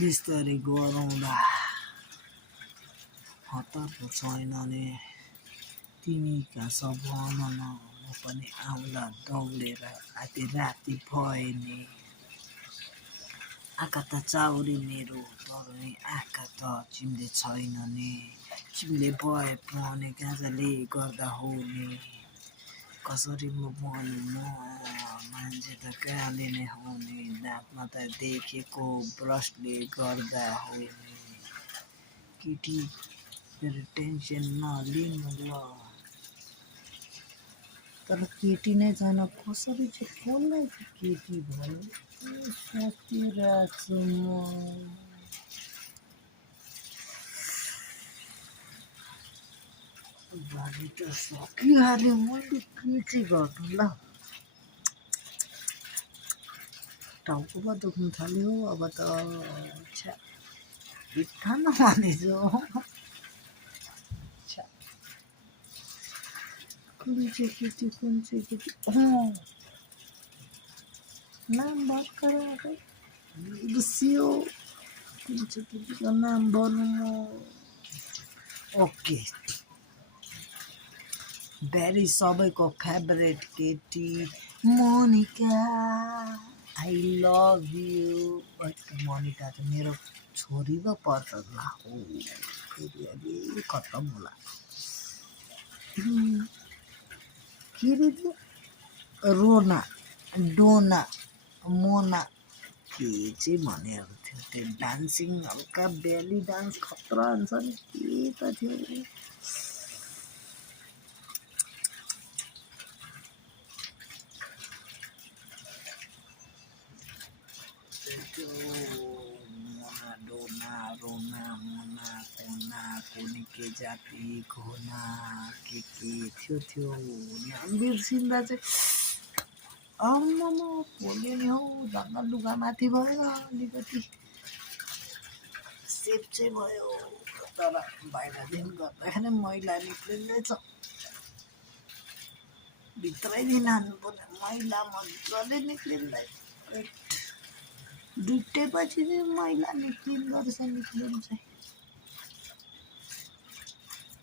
बिस्तारै गरौँला हतारको छैन नि तिमी कहाँ छ भन न म पनि आउँला दौडेर आधी राति भए नि आँखा त चाउरी मेरो तर नि आँखा त चिम्ले छैन नि चिम्ले भए पनि गाजाले गर्दा हो नि कसरी म भन्नु म मान्छे त गाले नै हो नि दाँतमा त देखेको ब्रसले गर्दा हो नि केटी मेरो टेन्सन नलिनु ल तर केटी नै छैन कसरी चाहिँ कसलाई चाहिँ केटी भयो सोचिरहेको छु म बारी त सकिहाल्यो मैले के चाहिँ गर्नु ल टाउको पो दुख्नु थाल्यो अब त छ्या बित्था नमानेछु कुन चाहिँ केटी नाम भर्खर आएको बिर्सियो कुन चाहिँ केटीको नाम भन्नु म ओके भेरी सबैको फेभरेट केटी Monica I love you Monica चाहिँ मेरो छोरी पो पर्छ ल हो फेरि अलि खत्तम होला के अरे त्यो रोना डोना मोना के चाहिँ भनेको थियो त्यो डान्सिङ हल्का बेली डान्स खतरा हुन्छ नि के त थियो मोना डोना रोना मोना कोना कोनी के जाति घोना के थियो नाम बिर्सिँदा चाहिँ आम्मामा भोलि नि हौ ढङ्ग लुगामाथि भयो अलिकति सेप चाहिँ भयो तर बाहिरदेखि गर्दाखेरि मैला निक्लिँदैछ भित्रैदेखि हान्नुपर्ने मैला मजाले निक्लिँदैछ दुइटै पछि मैला निक्लिन्छ